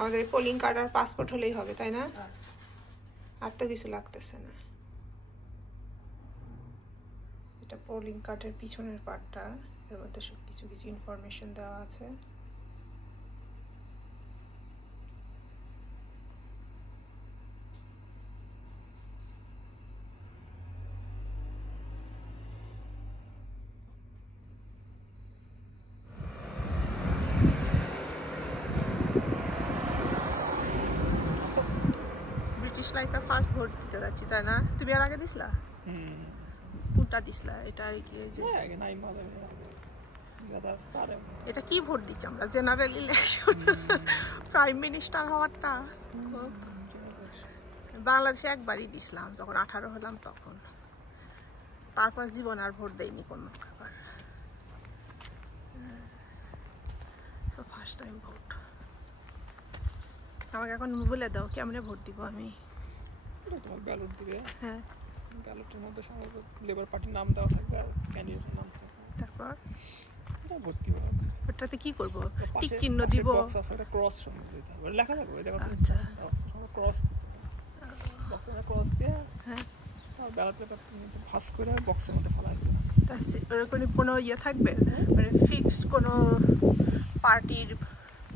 আমাদের polling card আর passport হলেই হবে, তাই না? আর তো কিছু লাগতেছে না। এটা পোলিং কার্ডের পিছনের পার্টটা, এর মধ্যে সব কিছু কিছু ইনফরমেশন দেওয়া আছে। ব্রিটিশ লাইফে ফার্স্ট ভোট দিতে যাচ্ছি, তাই না? তুমি আর আগে দিছিলা? কোনটা দিছিলা? এটা গিয়ে যে এটা কি ভোট দিচ্ছি আমরা? জেনারেল ইলেকশন, প্রাইম মিনিস্টার হওয়ারটা। বাংলাদেশে একবারই দিছিলাম যখন 18 হলাম তখন, তারপর জীবন আর ভোট দেয়নি কোনো খাবার। First time vote. আমাকে এখন বলে দাও কেমনে ভোট দিব আমি? তোমার ব্যালট দিবে। হ্যাঁ, ব্যালটের মধ্যে সম্ভবত লেবার পার্টির নাম দেওয়া থাকবে আর ক্যান্ডিডেটের নাম থাকবে। তারপর ভোট দিব। ওটাতে কি করব? টিক চিহ্ন দিব? বক্স আছে, একটা ক্রস চিহ্ন দিতে হবে, লেখা থাকবে দেখো। আচ্ছা, ক্রস বক্সে ক্রস দিয়ে, হ্যাঁ, আর ব্যালট পেপার ভাঁজ করে বক্সের মধ্যে ফেলা দিবে। তাহলে ওরকম কোনো ইয়ে থাকবে, মানে ফিক্সড কোনো পার্টির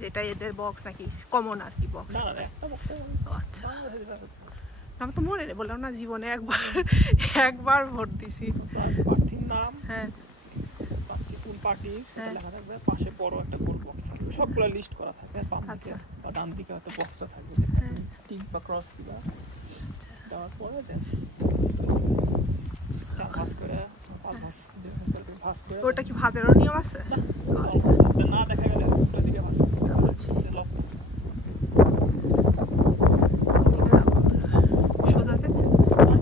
যেটা এদের বক্স নাকি কমন আর কি বক্স? না না, একটা বক্সে। আচ্ছা, আমি তো মনে নেই, বললাম না জীবনে একবার ভোট দিছি। প্রার্থীর নাম, হ্যাঁ, প্রার্থী কোন পার্টির লেখা থাকবে, পাশে বড় একটা গোল বক্স থাকবে, সবগুলো লিস্ট করা থাকবে। বাম দিকে বা ডান দিকে একটা বক্সটা থাকবে, টিক বা ক্রস দিবা। দেওয়ার পরে চার ভাঁজ করে, পাঁচ ভাঁজ করে। ওটা কি ভাজেরও নিয়ম আছে? না দেখা গেলে উল্টো দিকে ভাঁজ করতে সোজাতে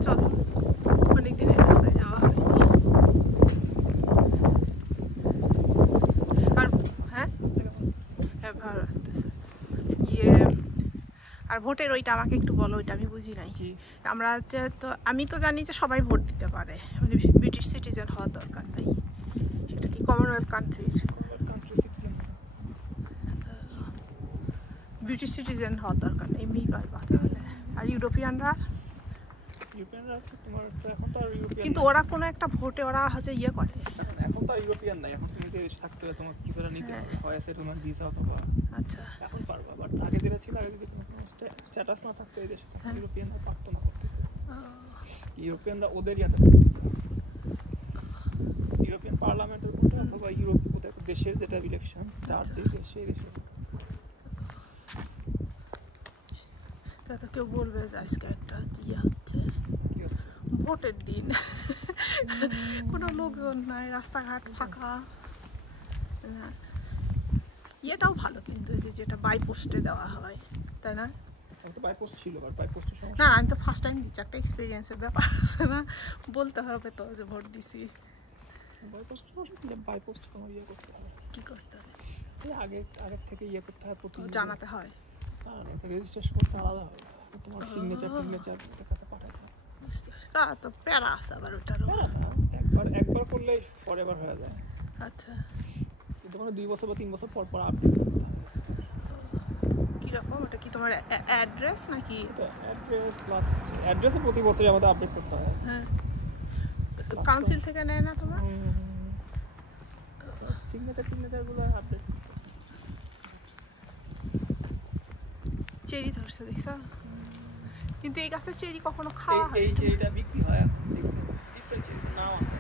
চলো, অনেকদিন রাস্তায় যাওয়া হয়নি। আর হ্যাঁ, ভালো লাগতেছে। ইয়ে, আর ভোটের ওইটা আমাকে একটু বলো, ওইটা আমি বুঝি নাই। আমরা তো আমি তো জানি যে সবাই ভোট দিতে পারে, মানে ব্রিটিশ সিটিজেন হওয়ার দরকার নেই। সেটা কি কমনওয়েলথ কান্ট্রির? ব্রিটিশ সিটিজেন হওয়ার দরকার নেই, এমনি পারবা তাহলে। আর ইউরোপিয়ানরা? তোমার এখন তো আর ইউরোপিয়ান, কিন্তু ওরা কোনো একটা ভোটে ওরা হচ্ছে ইয়ে করে। এখন তো আর ইউরোপিয়ান নাই, এখন তুমি দেশে থাকতে হলে তোমার কিছুটা নিতে হবে, হয় আছে তোমার ভিসা অথবা। আচ্ছা, এখন পারবা, বাট আগে যেটা ছিল, আগে যদি তোমার কোনো স্ট্যাটাস না থাকতো এই দেশে, ইউরোপিয়ানরা পারতো না করতে। ইউরোপিয়ানরা ওদের ইয়াতে ইউরোপিয়ান পার্লামেন্টের ভোটে অথবা ইউরোপ ওদের দেশের যেটা ইলেকশন, তার দেশে সেই দেশে। তো কেউ বলবে যে আজকে একটা ইয়ে হচ্ছে ভোটের দিন, কোনো লোকজন নাই, রাস্তাঘাট ফাঁকা। ইয়েটাও ভালো কিন্তু, যেটা বাই পোস্টে দেওয়া হয়, তাই না? বাই পোস্ট ছিল, আর বাই পোস্টের সমস্যা না, আমি তো ফার্স্ট টাইম দিচ্ছি, একটা এক্সপিরিয়েন্সের ব্যাপার আছে না, বলতে হবে তো যে ভোট দিছি। বাই পোস্ট কোনো ইয়ে করতে হবে, কি করতে হবে? আগের থেকে ইয়ে করতে হয়, জানাতে হয়, রেজিস্ট্রেশন করতে আলাদা হয়, তোমার সিগনেচার কাছে পাঠাতে হয়। বুঝতে পারছি, তা তো প্যারা আছে আবার ওটারও। একবার করলেই ফরএভার হয়ে যায়। আচ্ছা, কিন্তু মানে 2 বছর বা 3 বছর পর আপডেট করতে হয়। কিরকম? ওটা কি তোমার অ্যাড্রেস নাকি? অ্যাড্রেস প্লাস অ্যাড্রেসে প্রতি বছরই আমাদের আপডেট করতে হয়। হ্যাঁ, কাউন্সিল থেকে নেয় না তোমার? সিগনেচারগুলো আপডেট। চেরি ধরছে দেখছো? কিন্তু এই গাছের চেরি কখনো খাওয়া হয়? এই চেরিটা বিক্রি হয় এখন, দেখছি ডিফারেন্ট চেরি, নাম আছে।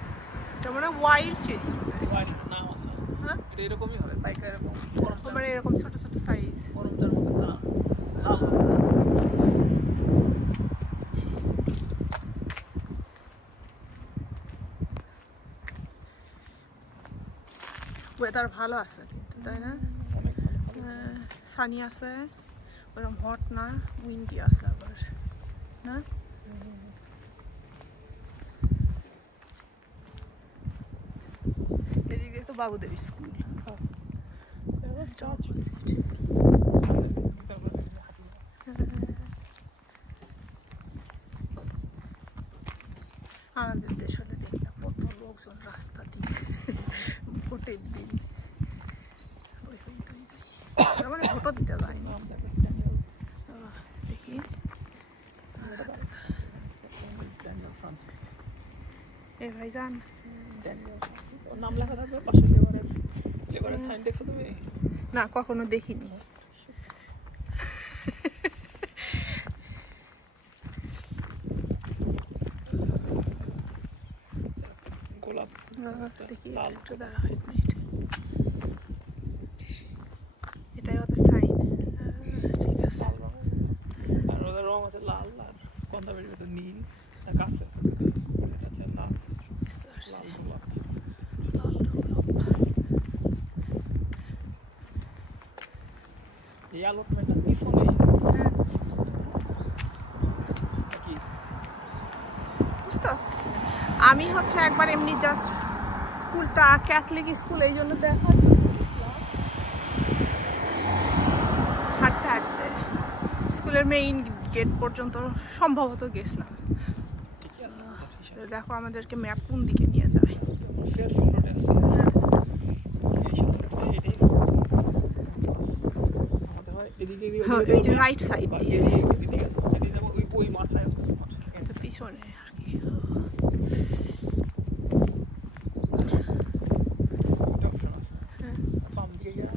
এটা মানে ওয়াইল্ড চেরি, ওয়াইল্ড নাম আছে। হ্যাঁ, এটা এরকমই হবে, পাইকা এরকম, মানে এরকম ছোট ছোট সাইজ, গরমটার মতো খাওয়া। ওয়েদার ভালো আছে কিন্তু, তাই না? সানি আছে, ওরকম হট না, উইন্ডি আছে আবার, না? এদিকে তো বাবুদের স্কুল। আমাদের দেশ হলে দেখতাম কত লোকজন রাস্তা দিয়ে ভোটের দিন, মানে ভোটও দিতে যায়নি। Daniel Francis. এ ভাইজান, ড্যানিয়েল ফ্রান্সিস ওর নাম লেখা থাকবে পাশে লেবারের সাইন দেখছো তুমি? না কখনো দেখিনি। গোলাপ দেখি লাল একটু দাঁড়া, এক মিনিট। এটাই ওদের সাইন। ঠিক আছে। লাল রঙের, আর ওদের রং আছে লাল আর কন্দাবেড়ির ভেতর নীল আর কাছে এটা হচ্ছে লাল বুঝতে পারছি। লাল গোলাপ। লাল গোলাপ। এই অ্যালটমেন্টটা পিছনেই হ্যাঁ, কি বুঝতে পারছি না। আমি হচ্ছে একবার এমনি জাস্ট স্কুলটা ক্যাথলিক স্কুল, এই জন্য দেখার জন্য গেছিলাম। হাঁটতে হাঁটতে স্কুলের মেইন গেট পর্যন্ত সম্ভবত গেছিলাম। ঠিকই আছে তো দেখো আমাদেরকে ম্যাপ কোন দিকে নিয়ে যায়। ফেয়ার ফিল্ড রোডে আছে এই সামনে এটাই আমাদের হয় এদিকে হ্যাঁ, এই যে রাইট সাইড দিয়ে এদিকে যাবো ওই মাথায় তো পিছনে আর কি। অপশন আছে হ্যাঁ। বাম দিকে গিয়ে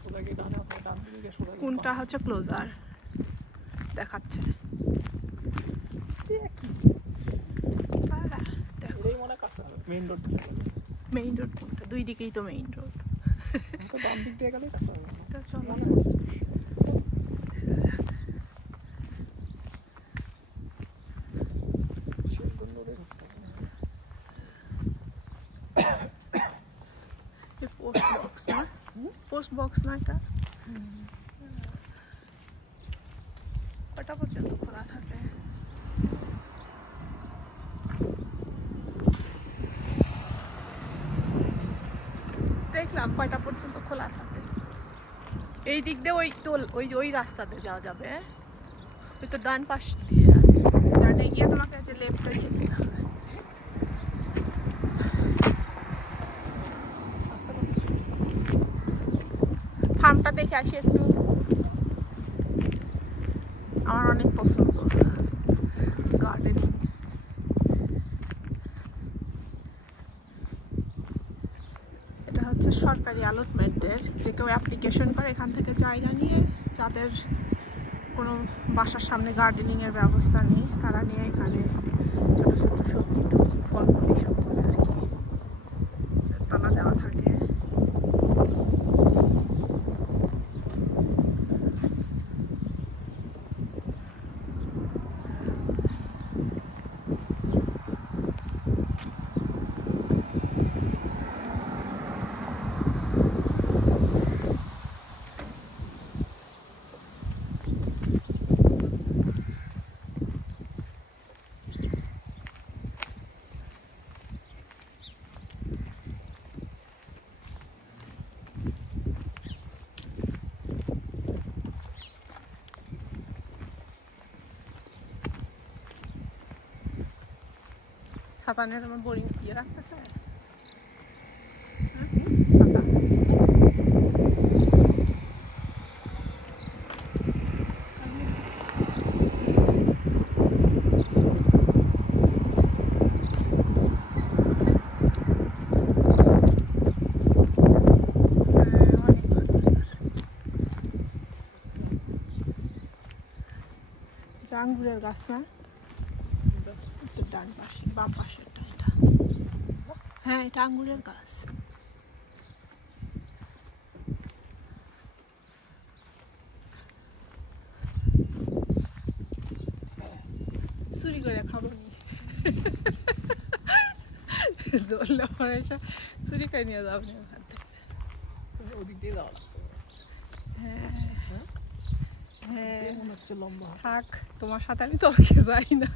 সোজা গিয়ে ডানে অথবা ডান দিকে গিয়ে সোজা কোনটা হচ্ছে ক্লোজার দেখাচ্ছে? তারা দেখো এটাই মনে হয় কাছে হবে মেইন রোড দিয়ে গেলে। মেইন রোড কোনটা? দুই দিকেই তো মেইন রোড। তো বাম দিক দিয়ে গেলে কাছে হবে তা চলো। মনে হচ্ছে শিলগঞ্জ রোডে ঢুকতে হবে। পোস্ট বক্স না? পোস্ট বক্স না এটা? কটা পর্যন্ত খোলা থাকে? দেখলাম কয়টা পর্যন্ত খোলা থাকে। এই দিক দিয়ে ওই তো ওই রাস্তাতে যাওয়া যাবে। ওই তো ডান পাশ দিয়ে ডানে গিয়ে তোমাকে যে লেফটে গিয়ে যেতে হবে। ফার্মটা দেখে আসি একটু, আমার অনেক পছন্দ গার্ডেনিং। এটা হচ্ছে সরকারি অ্যালটমেন্টের, যে কেউ অ্যাপ্লিকেশন করে এখান থেকে জায়গা নিয়ে, যাদের কোনো বাসার সামনে গার্ডেনিংয়ের ব্যবস্থা নেই তারা নিয়ে এখানে ছোটো ছোটো সবজি টবজি ফলমূল এইসব করে আর কি। তলা দেওয়া থাকে। ছাতা নিয়ে তোমার বোরিং ইয়ে রাখতেছে ছাতা। অনেক ভালো এটা আঙ্গুরের গাছ না? ডান পাশে বাম পাশেরটা এটা। হ্যাঁ, এটা আঙ্গুরের গাছ। চুরি করে খাবো নি, ধরলে পরে এসব চুরি করে নিয়ে যাবো নি ওখান থেকে। ওদিক দিয়ে যাওয়া লাগবে। হ্যাঁ হ্যাঁ, মনে হচ্ছে লম্বা থাক, তোমার সাথে আমি তর্কে যাই না,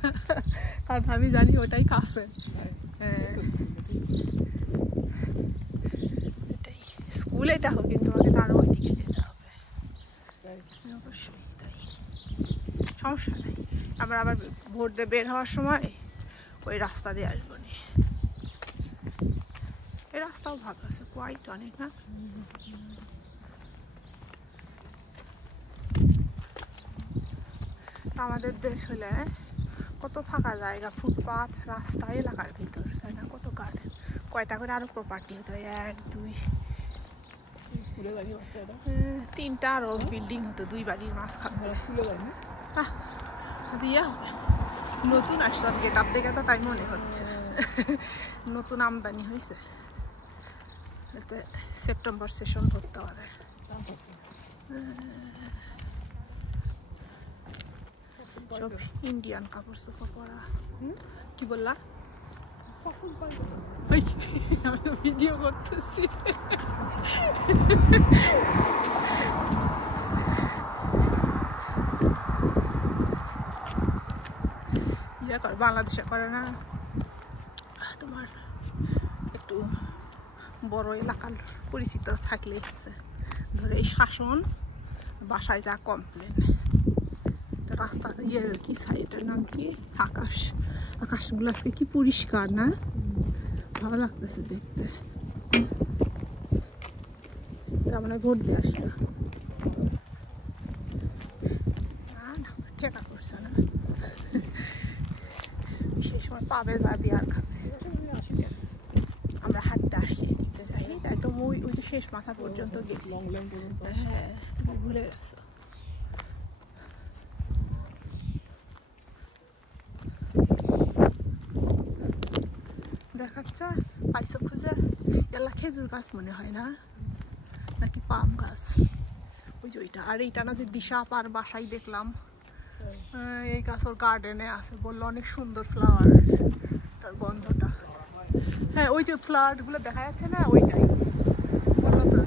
কারণ আমি জানি ওটাই কাছে। হ্যাঁ, এটাই স্কুল, এটা হোক, কিন্তু আমাকে আরও ওইদিকে যেতে হবে। অবশ্যই তাই, সমস্যা নাই। আবার ভোট দিয়ে বের হওয়ার সময় ওই রাস্তা দিয়ে আসবো নি। এই রাস্তাও ভালো আছে, কোয়াইট অনেক না? আমাদের দেশ হলে কত ফাঁকা জায়গা, ফুটপাথ, রাস্তা, এলাকার ভিতর, তাই না? কত গার্ডেন, কয়টা করে আরো প্রপার্টি হতো, 1 2 3টা আরো বিল্ডিং হতো 2 বাড়ির মাঝখান দিয়ে। দিয়ে হবে নতুন আসছে, গেট আপ দেখে তো তাই মনে হচ্ছে নতুন আমদানি হয়েছে। এতে সেপ্টেম্বর সেশন ধরতে পারে। সব ইন্ডিয়ান কাপড় চোপড় পরা। কি বললা? আমি তো ভিডিও করতেছি। ইয়া করে বাংলাদেশে করে না, তোমার একটু বড় এলাকার পরিচিত থাকলে হচ্ছে, ধরে এই শাসন বাসায় যা কমপ্লেন, রাস্তা ইয়ে কি সাইডের নাম কি, আকাশ, আকাশগুলো আজকে কি পরিষ্কার না, ভালো লাগতেছে দেখতে। এরা মানে ভোট দিয়ে আসলো না, ঠেকা করছে না, সেই সময় পাবে যাবি আর খাবে। আমরা হাঁটতে আসছি, দেখতে যাই একদম ওই যে শেষ মাথা পর্যন্ত গেছি। হ্যাঁ, তুমি ভুলে গেছো। দেখাচ্ছা পাইছো খুঁজে? এলা খেজুর গাছ মনে হয় না, নাকি পাম গাছ? ওই যে ওইটা। আর এইটা না যে দিশা আপার বাসায় দেখলাম, এই গাছ ওর গার্ডেনে আছে, বললো অনেক সুন্দর ফ্লাওয়ার, তার গন্ধটা। হ্যাঁ, ওই যে ফ্লাওয়ারগুলো দেখা যাচ্ছে না, ওইটাই বললো তো,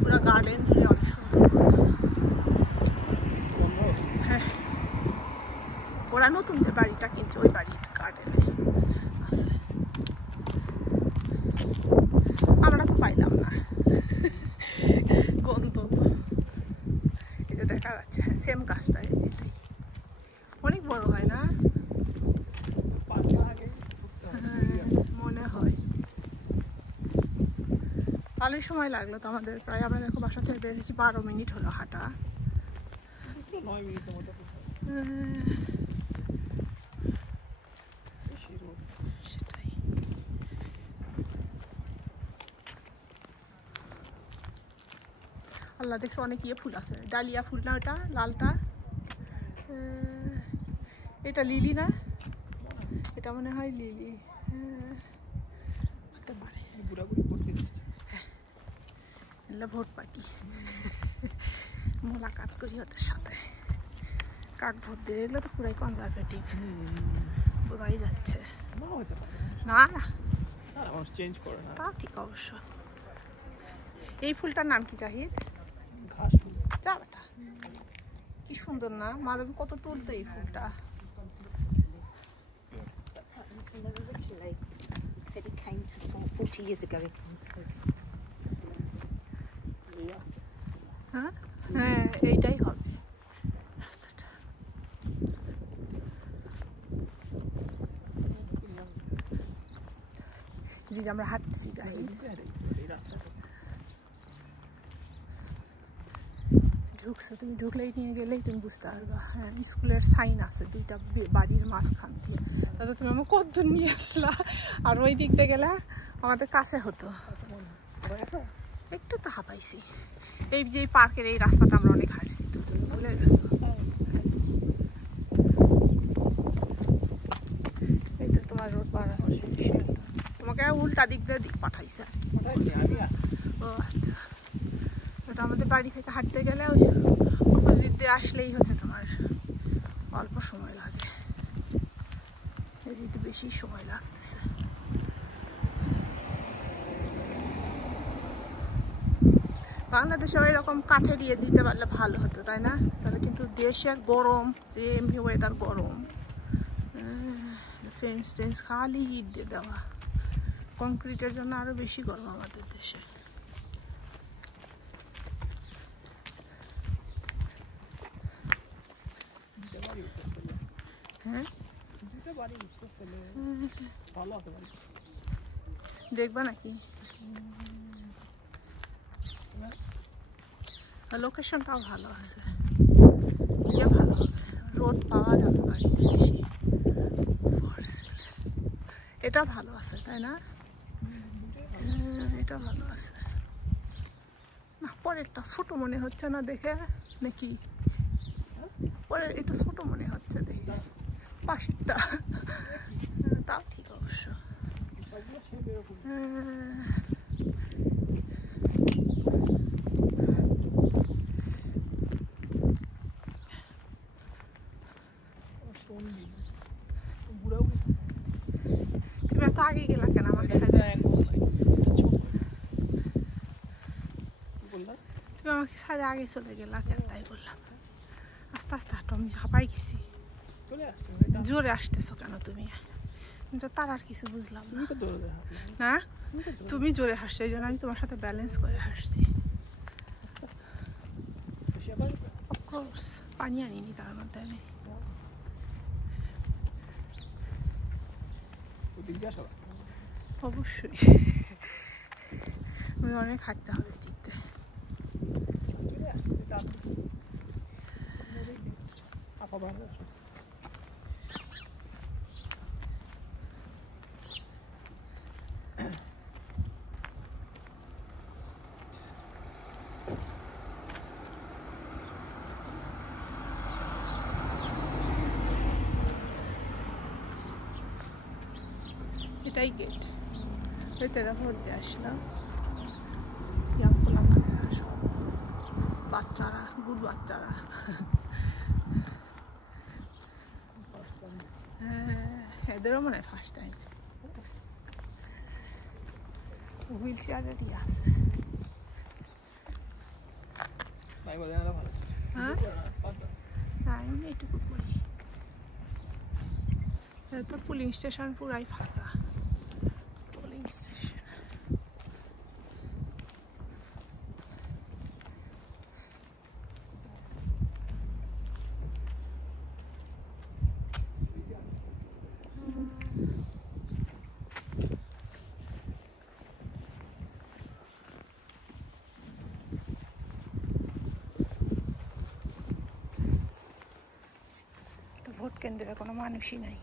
পুরো গার্ডেন জুড়ে অনেক সুন্দর গন্ধ। হ্যাঁ, ওরা নতুন যে বাড়িটা কিনছে ওই বাড়ির গার্ডেনে আছে। আমরা তো পাইলাম না গন্ধ। এই যে দেখা যাচ্ছে সেম গাছটা, এই যেটাই অনেক বড় হয় না, মনে হয়। ভালোই সময় লাগলো তো আমাদের, প্রায় আমরা দেখো বাসা থেকে বেরিয়েছি 12 মিনিট হলো হাঁটা। 9 মিনিটের মতো। সেটাই। আল্লাহ, দেখছো অনেক ইয়ে ফুল আছে, ডালিয়া ফুল না ওটা লালটা, এটা লিলি না, এটা মনে হয় লিলি, হতে পারে। ভোট পার্টি মোলাকাত করি ওদের সাথে, কাক ভোট দিয়ে এগুলো তো পুরাই কনজারভেটিভ, বোঝাই যাচ্ছে। না না, চেঞ্জ করে না, তা ঠিক অবশ্য। এই ফুলটার নাম কি জাহিদ? ঘাস ফুল। যা বেটা, কি সুন্দর না, মাধব কত তুলতো এই ফুলটা। Said he came to 40 years ago. হ্যাঁ হ্যাঁ, এইটাই হবে রাস্তাটা। দিদি আমরা হাঁটছি যাই, ঢুকছো তুমি, ঢুকলেই নিয়ে গেলেই তুমি বুঝতে পারবা। হ্যাঁ, স্কুলের সাইন আছে 2টা বাড়ির মাঝখান দিয়ে, তাহলে তুমি আমার কত দূর নিয়ে আসলা। আর ওই দিক দিয়ে গেলে আমাদের কাছে হতো, একটু তো হাঁপাইছি। এই যে পার্কের এই রাস্তাটা আমরা অনেক হাঁটছি, তো তুমি ভুলে গেছো। এই তো তোমার রোড পার আছে, তোমাকে উল্টা দিক দিয়ে দিক পাঠাইছে। ও আচ্ছা, ওটা আমাদের বাড়ি থেকে হাঁটতে গেলে ওই অপোজিট দিয়ে আসলেই হচ্ছে তোমার অল্প সময় লাগে, এদিকে বেশি সময় লাগতেছে। বাংলাদেশে এরকম কাঠের ইয়ে দিতে পারলে ভালো হতো, তাই না? তাহলে কিন্তু দেশের গরম, যে এমনি ওয়েদার গরম, ফেন্স টেন্স খালি ইট দিয়ে দেওয়া, কংক্রিটের জন্য আরো বেশি গরম আমাদের দেশে। হ্যাঁ, দেখবা নাকি? লোকেশনটাও ভালো আছে, ইয়ে ভালো হবে। রোদ পাওয়া যাবে বাড়িতে বেশি। এটা ভালো আছে তাই না? এটা ভালো আছে না, পরেরটা ছোট মনে হচ্ছে না দেখে নাকি? পরের এটা ছোট মনে হচ্ছে দেখে, পাশেরটা তাও ঠিক অবশ্য। তুমি এত আগে গেলা কেন আমাকে সাইডে? তুমি আমাকে সাইডে আগে চলে গেলা কেন তাই বললাম। আস্তে আস্তে হাঁটো, আমি হাঁপাই গেছি। জোরে আসতেছো কেন তুমি? তার আর কিছু বুঝলাম না। না তুমি জোরে হাসছো, এই জন্য আমি তোমার সাথে ব্যালেন্স করে হাসছি। অফকোর্স পানি আনিনি তার মধ্যে আমি। অবশ্যই আমি অনেক হাঁটতে হবে দিতে। এটাই গেট, ভেতরে ভরতে আসলাম। সব বাচ্চারা, গুড বাচ্চারা। হ্যাঁ, এদেরও মনে হয় ফার্স্ট টাইম। হুইল চেয়ারেরই আছে। হ্যাঁ আমি এইটুকু করি। তো পুলিং স্টেশন পুরাই ফাঁকা। পুলিং স্টেশন ভোট কেন্দ্রে কোনো মানুষই নাই।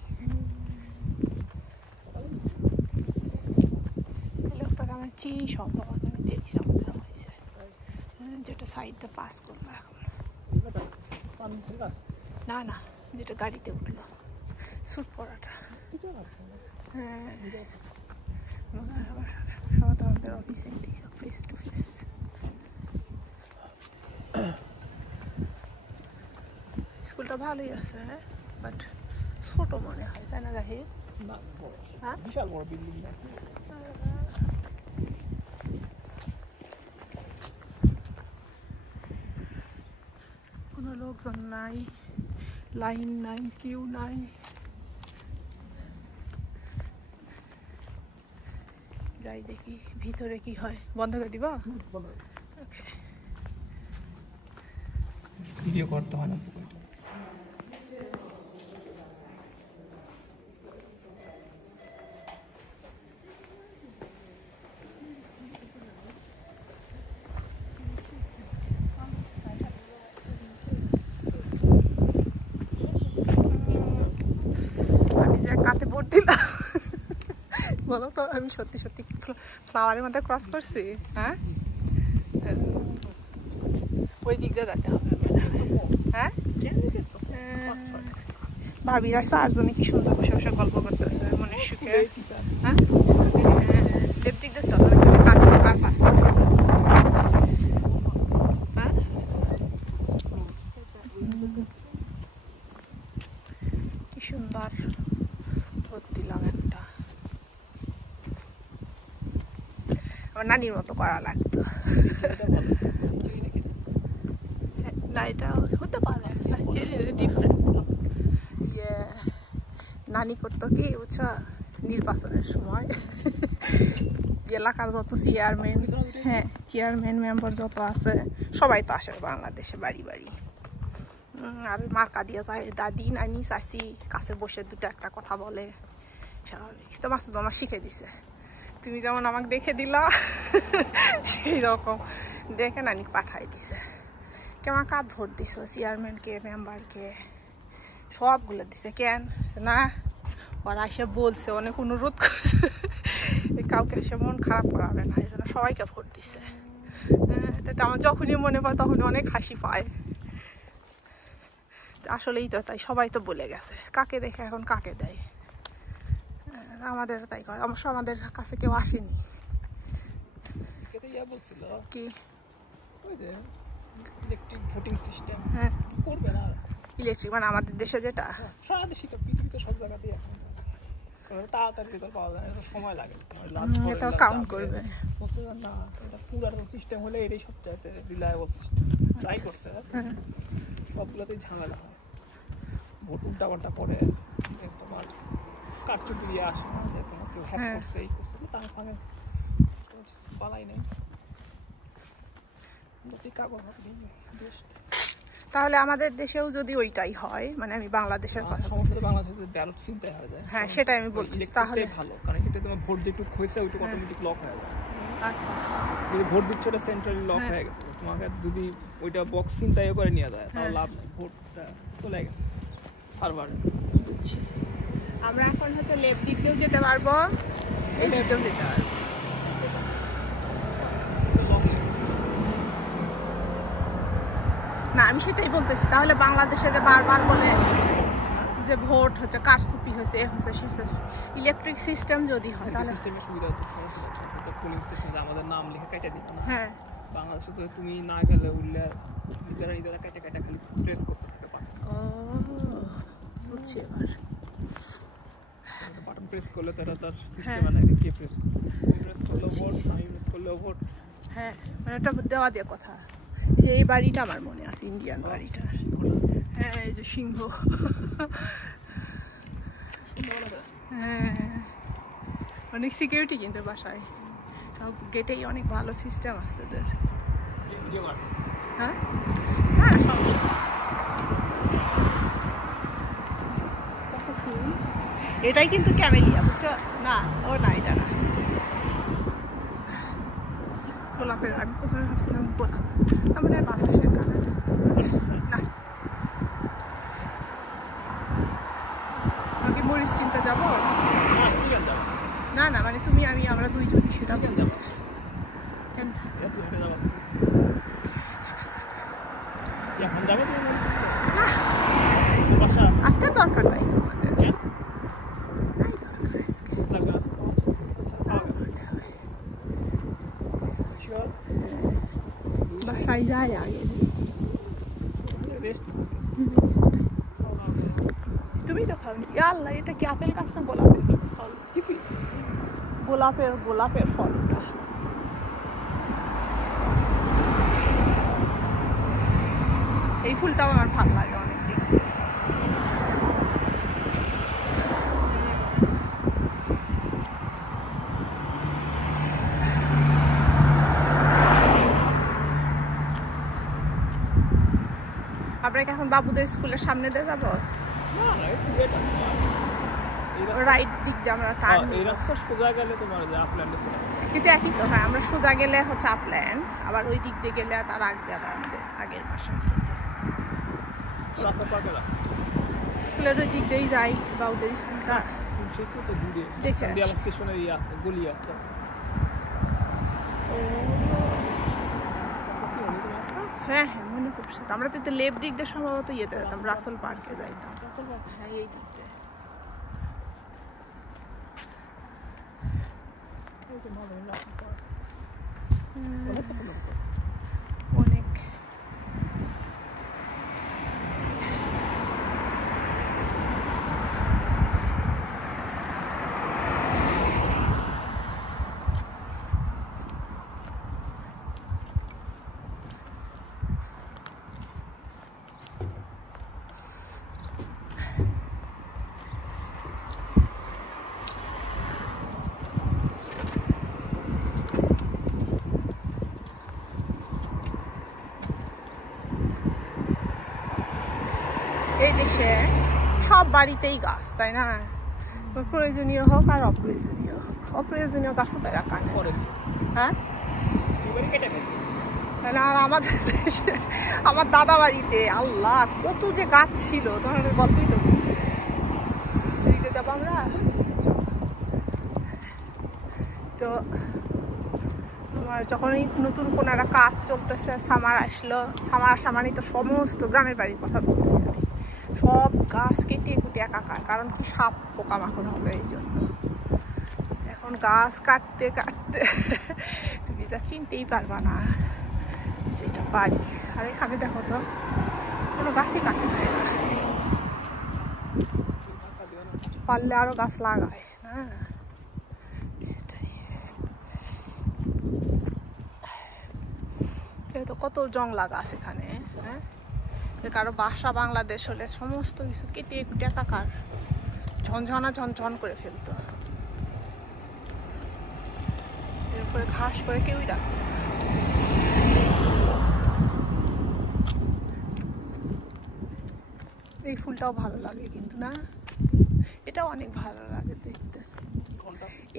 লোকটাকে আমার চিনি সম্ভবত, আমি দেখছি আমাদের হয়েছে যেটা সাইডটা পাস করলো এখন। না না, যেটা গাড়িতে উঠলো স্যুট পরাটা। হ্যাঁ সবাই আমাদের অফিসে ফেস টু ফেস। স্কুলটা ভালোই আছে বাট ছোট মনে হয় তাই না রাহিব? বিশাল বড় বিল্ডিং। কোনো লোকজন নাই, লাইন নাই, কিউ নাই। যাই দেখি ভিতরে কি হয়। বন্ধ করে দিবা? ওকে, ভিডিও করতে হয় না। আমি যে কাতে ভোট দিলাম বলো তো, আমি সত্যি সত্যি ফ্লাওয়ারের মধ্যে ক্রস করছি? হ্যাঁ, ওই দিক দিয়ে যেতে হবে। হ্যাঁ, ভাবিরা চারজনে কি সুন্দর বসে বসে গল্প করতেছে মনের সুখে। হ্যাঁ, লেফট দিক দিয়ে চলো, কি সুন্দর ভোট দিলাম একটা। আমার নানির মতো করা লাগতো। না এটা হতে পারে ডিফারেন্ট। নানি করতো কি বুঝছো, নির্বাচনের সময় এলাকার যত চেয়ারম্যান, হ্যাঁ চেয়ারম্যান মেম্বার যত আছে সবাই তো আসে বাংলাদেশে বাড়ি বাড়ি। আর মার্কা দিয়ে যায়, দাদি নানি চাচি কাছে বসে দুটো একটা কথা বলে, স্বাভাবিক। তো মাসুদ আমার শিখে দিছে, তুমি যেমন আমাকে দেখে দিলা সেই রকম দেখে নানি পাঠাই দিছে। কেমন কাজ ভোট দিছো চেয়ারম্যানকে মেম্বারকে সবগুলো দিছে কেন না ওরা এসে বলছে অনেক অনুরোধ করছে কাউকে এসে মন খারাপ করাবে না এই জন্য সবাইকে ভোট দিছে। এটা আমার যখনই মনে পড়ে তখন অনেক হাসি পায়। আসলেই তো তাই, সবাই তো বলে গেছে কাকে দেখে এখন কাকে দেয়। আমাদের তাই করে, অবশ্য আমাদের কাছে কেউ আসেনি। বলছিল কি ওই যে ইলেকট্রিক ভোটিং সিস্টেম হ্যাঁ করবে না ইলেকট্রিক মানে আমাদের দেশে যেটা সারা দেশে তো পৃথিবীতে সব জায়গাতেই এখন তাড়াতাড়ি রেজাল্ট পাওয়া যায় না, সময় লাগে। এটাও কাউন্ট করবে না, এটা পুরার সিস্টেম হলে এটাই সবচেয়ে রিলায়েবল সিস্টেম। ট্রাই করছে সবগুলোতেই ঝামেলা হয়, ভোট উল্টাপাল্টা পড়ে, তোমার কারচুপি দিয়ে আসে না যে তোমার কেউ হ্যাক করছে এই করছে, তার সঙ্গে পালাই নেই। তাহলে আমাদের দেশেও যদি ওইটাই হয়, মানে আমি বাংলাদেশের কথা বলছি, বাংলাদেশে ব্যালট চিন্তা হয়ে যায়। হ্যাঁ সেটাই আমি বলছি। তাহলে ভালো, কারণ এটা তোমার ভোট যেটুকু হয়েছে ওইটুকু অটোমেটিক লক হয়ে যায়। আচ্ছা যদি ভোট দিচ্ছে ওটা সেন্ট্রালি লক হয়ে গেছে, তোমাকে যদি ওইটা বক্স চিন্তায় করে নিয়ে যায় তাহলে লাভ নেই, ভোটটা চলে গেছে সার্ভারে। বুঝছি। আমরা এখন হচ্ছে লেফট দিক দিয়েও যেতে পারবো, এই দিকেও যেতে পারবো। না আমি সেটাই বলতেছি, তাহলে বাংলাদেশে যে বারবার বলে যে ভোট হচ্ছে কারচুপি হয়েছে, এ হয়েছে, সে হয়েছে, ইলেকট্রিক সিস্টেম যদি হয় তাহলে সিস্টেমের সুবিধা হচ্ছে পোলিং স্টেশনে আমাদের নাম লিখে কেটে দিত। হ্যাঁ বাংলাদেশে তো তুমি না গেলে উঠলে নিজেরা কেটে কেটে খালি প্রেস করতে থাকে বাটন। ও বুঝছি এবার। বাটন প্রেস করলে তারা তার সিস্টেমে না কে প্রেস করলে ভোট, আমি প্রেস করলে ভোট। হ্যাঁ মানে ওটা দেওয়া দিয়ে কথা, যে এই বাড়িটা আমার মনে আছে, ইন্ডিয়ান বাড়িটা। হ্যাঁ এই যে সিংহ। হ্যাঁ অনেক সিকিউরিটি কিন্তু বাসায়, সব গেটেই অনেক ভালো সিস্টেম আছে ওদের। হ্যাঁ না সমস্যা। কত ফুল, এটাই কিন্তু ক্যামেলিয়া বুঝছো না? ও না এটা না, গোলাপের। আমি প্রথমে ভাবছিলাম গোলাপ, আমাদের বাতাসের কালার না। আমাকে মরিচ কিনতে যাবো না? না মানে তুমি আমি আমরা দুইজনই, সেটা বলছি। কেন আজকে দরকার নাই তোমাদের, নাই দরকার আজকে। বাসায় যাই আগে, তুমি তো খাওনি। আল্লাহ এটা কি আপেল গাছ না গোলাপের ফল? গোলাপের ফলটা। এই ফুলটাও আমার ভালো লাগে অনেক দেখতে। আমরা কি এখন বাবুদের স্কুলের সামনে দিয়ে যাবো? রাইট দিক দিয়ে আমরা টার্ন এই রাস্তা সোজা গেলে তোমার যে আপল্যান্ডে চলে যাবে, কিন্তু একই তো। হ্যাঁ আমরা সোজা গেলে হচ্ছে আপল্যান্ড, আবার ওই দিক দিয়ে গেলে তার আগে আবার আমাদের আগের বাসা গিয়েতে রাস্তা পার করে স্কুলের ওই দিক দিয়েই যাই। বাবুদের স্কুলটা সেটা তো দূরে দেখে দিয়াল স্টেশনের ইয়ে আছে, গলি আছে। হ্যাঁ হ্যাঁ মনে করছে তো, আমরা তো লেফট দিক দিয়ে সম্ভবত ইয়েতে যেতাম, রাসেল পার্কে যাইতাম। হ্যাঁ এই দিক দিয়ে। অনেক এই দেশে সব বাড়িতেই গাছ, তাই না? প্রয়োজনীয় হোক আর অপ্রয়োজনীয় হোক, অপ্রয়োজনীয় গাছও তাই রাখা নেই। পরে হ্যাঁ এবারে কেটে ফেলছি। আর আমাদের দেশে আমার দাদা বাড়িতে আল্লাহ কত যে গাছ ছিল, তোমার গল্পই তো দিতে যাবো আমরা। তো তোমার যখন এই নতুন কোনো একটা কাজ চলতেছে, সামার আসলো, সামার আসা মানে তো সমস্ত গ্রামের বাড়ির কথা বলতেছে আমি, সব গাছ কেটে কুটে একাকার, কারণ কি সাপ পোকামাকড় হবে এই জন্য। এখন গাছ কাটতে কাটতে তুমি যা চিনতেই পারবা না সেটা বাড়ি। আর এখানে দেখো তো কোনো গাছই কাটে না, পারলে আরো গাছ লাগায় না, সেটাই। তো কত জংলা গাছ এখানে, হ্যাঁ, কারো বাসা বাংলাদেশ হলে সমস্ত কিছু কেটে কুটে একাকার, ঝনঝনা ঝনঝন করে ফেলতো, এরপরে ঘাস করে কেউই রাখতো। এই ফুলটাও ভালো লাগে কিন্তু না, এটাও অনেক ভালো লাগে দেখতে।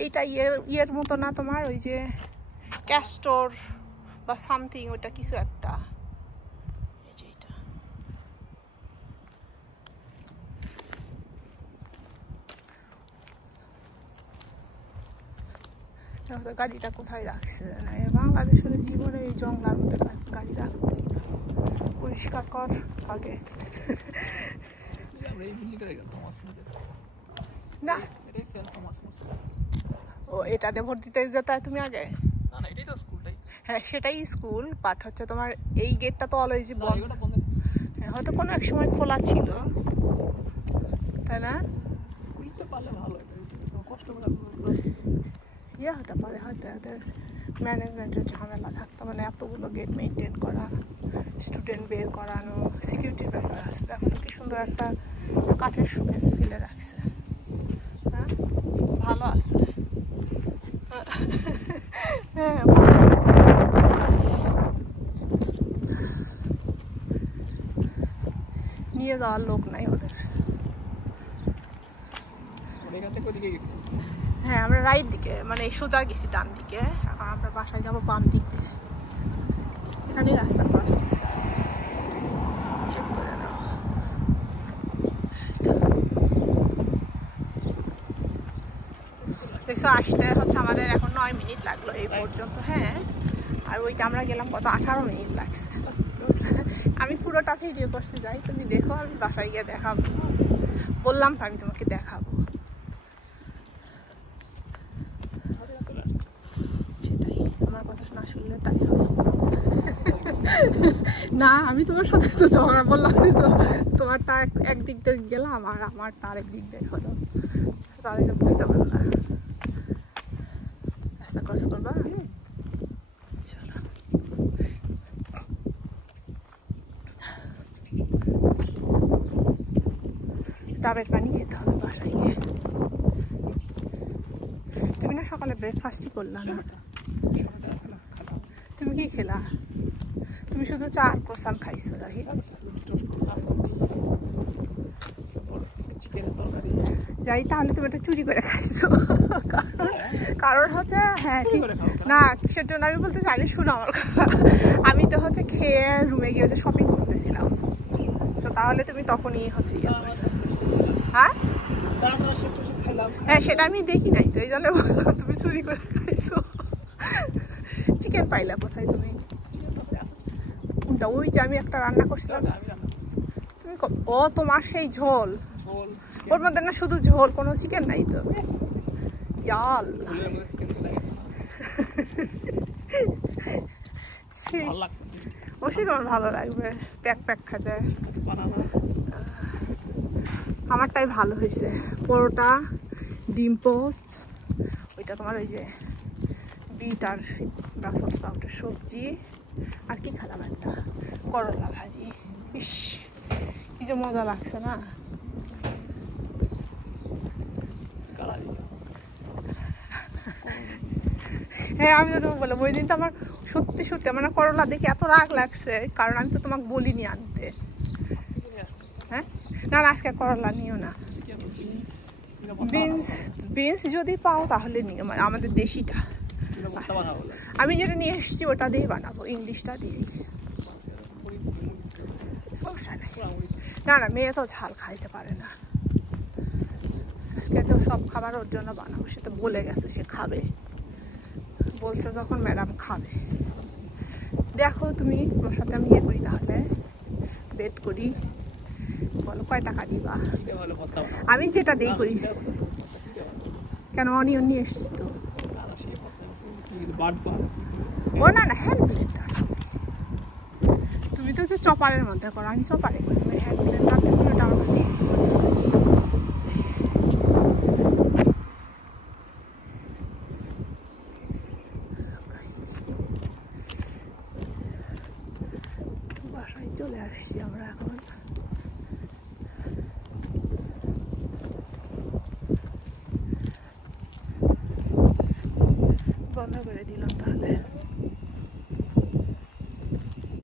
এইটা ইয়ের মতো না তোমার, ওই যে ক্যাস্টর বা সামথিং, ওইটা কিছু একটা, এই যে এটা গাড়িটা কোথায় রাখছে না, বাংলাদেশের জীবনে এই জঙ্গলার মধ্যে গাড়ি রাখতেই না, পরিষ্কার কর আগে। না ও এটাতে ভোট দিতে যেতে তুমি আগে, হ্যাঁ সেটাই স্কুল, বাট হচ্ছে তোমার এই গেটটা তো অলওয়েজ বন্ধ, হ্যাঁ হয়তো কোনো এক সময় খোলা ছিল, তাই না? ইয়ে হতে পারে হয়তো এদের ম্যানেজমেন্টের ঝামেলা থাকতো, মানে এতগুলো গেট মেনটেন করা, স্টুডেন্ট বের করানো, সিকিউরিটির ব্যাপার আছে। দেখো তো কি সুন্দর একটা কাঠের শোকেস ফেলে রাখছে, হ্যাঁ ভালো আছে। হ্যাঁ নিয়ে যাওয়ার লোক নাই ওদের। হ্যাঁ আমরা রাইট দিকে, মানে সোজা গেছি ডান দিকে, এখন আমরা বাসায় যাবো বাম দিক দিয়ে, এখানে রাস্তা ক্রস করতে চেক করে নাও। দেখছো আসতে হচ্ছে আমাদের এখন 9 মিনিট লাগলো এই পর্যন্ত, হ্যাঁ, আর ওইটা আমরা গেলাম কত 18 মিনিট লাগছে। আমি পুরোটা ভিডিও করছি, যাই তুমি দেখো, আমি বাসায় গিয়ে দেখাবো, বললাম তো আমি তোমাকে দেখাবো। সেটাই, আমার কথা না শুনলে তাই হবে না, আমি তোমার সাথে তো ঝগড়া বললাম তো, তোমারটা একদিক দিয়ে গেলাম আর আমারটা আরেক দিক দিয়ে হলো, তাহলে বুঝতে পারলাম। রাস্তা ক্রস করবা, চলো। ডাবের পানি খেতে হবে বাসায় গিয়ে। তুমি না সকালে ব্রেকফাস্টই করলা না, তুমি কি খেলা? তুমি শুধু চা আর ক্রোসান খাইছো, দেখি যাই, তাহলে তুমি একটা চুরি করে খাইছো, কারণ হচ্ছে হ্যাঁ না কিসের জন্য আমি বলতে চাই, শুনো আমার কথা, আমি তো হচ্ছে খেয়ে রুমে গিয়ে হচ্ছে শপিং করতেছিলাম, তো তাহলে তুমি তখনই হচ্ছে ইয়ে করছো। হ্যাঁ হ্যাঁ সেটা আমি দেখি নাই তো, এই জন্য তুমি চুরি করে খাইছো। চিকেন পাইলা কোথায় তুমি? কোনটা? ওই যে আমি একটা রান্না করছিলাম, তুমি ও তোমার সেই ঝোল, ওর মধ্যে না শুধু ঝোল, কোনো চিকেন নাই তো। ইয়াল অবশ্যই তোমার ভালো লাগবে, প্যাক প্যাক খাতে। আমারটাই ভালো হয়েছে, পরোটা, ডিম পোস্ট, ওইটা তোমার ওই যে বিট আর ব্রাসেলস স্প্রাউটের সবজি, আর কি খেলাম একটা করলা ভাজি। ইস কি যে মজা লাগছে না। হ্যাঁ আমি তো তোমাকে বললাম, ওই দিন তো আমার সত্যি সত্যি আমার করলা দেখে এত রাগ লাগছে, কারণ আমি তো তোমাকে বলিনি আনতে। হ্যাঁ না না আজকে করলা নিও না, বিনস যদি পাও তাহলে নিও, আমাদের দেশিটা। ভর্তা বানাবো না। আমি যেটা নিয়ে এসেছি ওটা দিয়ে বানাবো, ইংলিশটা দিয়েই। সমস্যা নেই। না না, মেয়ে তো ঝাল খাইতে পারে না। আজকে তো সব খাবার ওর জন্য বানাবো, সে তো বলে গেছে সে খাবে, বলছে যখন ম্যাডাম খাবে। দেখো তুমি ওর সাথে আমি ইয়ে করি, তাহলে বেট করি, বলো কয় টাকা দিবা। এটা ভালো ভর্তা বানাবো। আমি যেটা দিই করি, এটা ভালো ভর্তা, এটা ভালো। কেন অনিয়ন নিয়ে এসছি তো। না না, সেই ভর্তা কি বাটবা? ও না না, হ্যান্ড ব্লেন্ডার। তুমি তো যে চপারের মধ্যে করো, আমি চপারে করি, আমি হ্যান্ড ব্লেন্ডার থেকে ওটা আমার কাছে easy মনে হয়। বাসায় চলে আসছি আমরা এখন। বন্ধ করে দিলাম তাহলে।